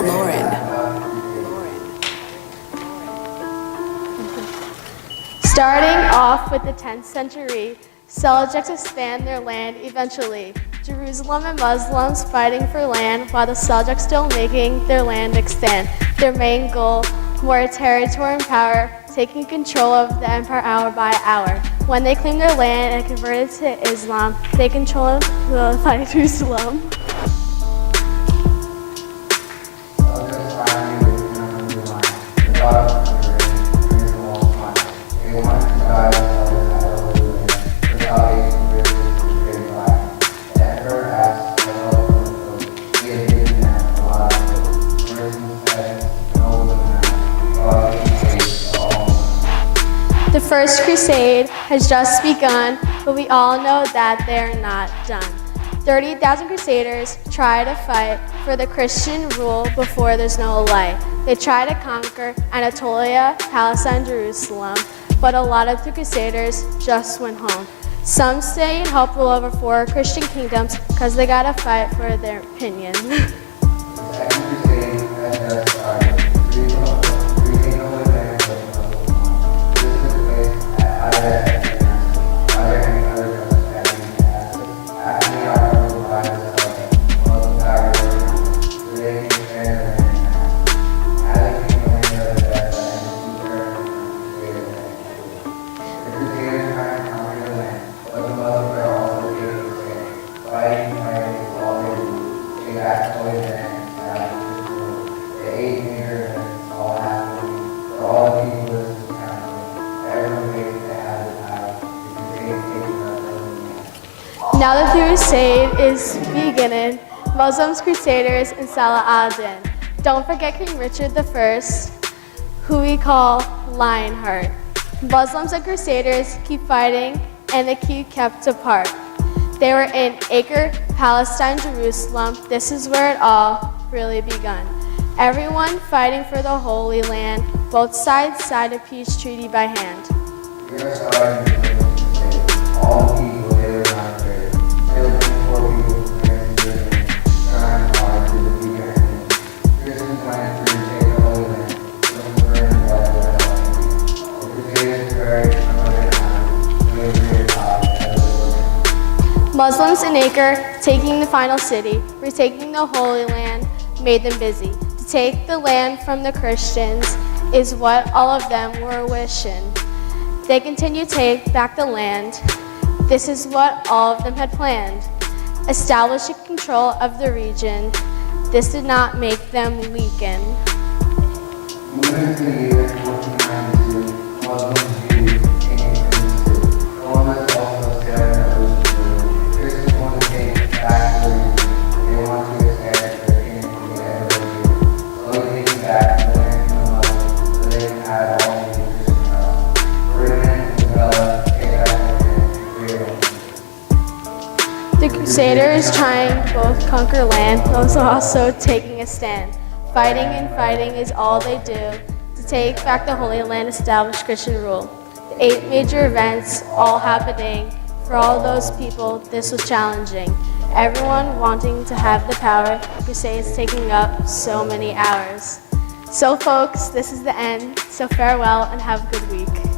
Lauren. Starting off with the 10th century, Seljuks expand their land eventually. Jerusalem and Muslims fighting for land while the Seljuks still making their land extend. Their main goal, more territory and power, taking control of the empire hour by hour. When they claimed their land and converted to Islam, they controlled the Jerusalem. The First Crusade has just begun, but we all know that they're not done. 30,000 crusaders try to fight for the Christian rule before there's no light. They try to conquer Anatolia, Palestine, Jerusalem, but a lot of the crusaders just went home. Some stay and help rule over 4 Christian kingdoms because they gotta fight for their opinion. Now the crusade is beginning, Muslims, Crusaders, and Salah ad-Din. Don't forget King Richard I, who we call Lionheart. Muslims and Crusaders keep fighting, and they keep kept apart. They were in Acre, Palestine, Jerusalem. This is where it all really begun. Everyone fighting for the Holy Land. Both sides signed a peace treaty by hand. Muslims in Acre taking the final city, retaking the Holy Land, made them busy. To take the land from the Christians is what all of them were wishing. They continue to take back the land. This is what all of them had planned. Establishing control of the region. This did not make them weaken. The Crusaders trying to both conquer land, but also taking a stand. Fighting and fighting is all they do to take back the Holy Land, establish Christian rule. The 8 major events all happening. For all those people, this was challenging. Everyone wanting to have the power, the Crusades taking up so many hours. So folks, this is the end, so farewell and have a good week.